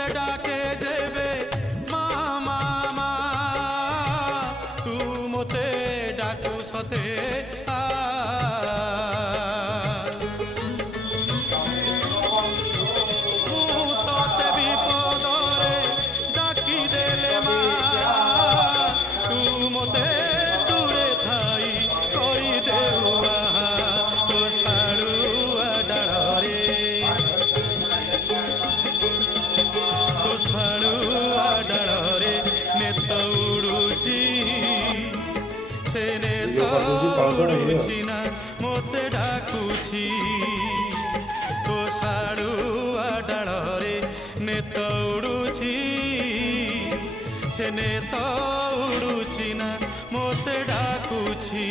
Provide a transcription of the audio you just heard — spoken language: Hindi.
मते डाके जेबे मामा मा तू मते डाकू सते आ तोते विपदरे डाकी देले मा तू मते दूरे थाई कई देउआ तो साड़ुआ डाड़े तो साड़ुआ डाड़े नेत उड़ुची से नेत उड़ुची ना मते डाकुची तो साड़ुआ डाड़े नेत उड़ुची से नेत उड़ुची ना मते डाकुची।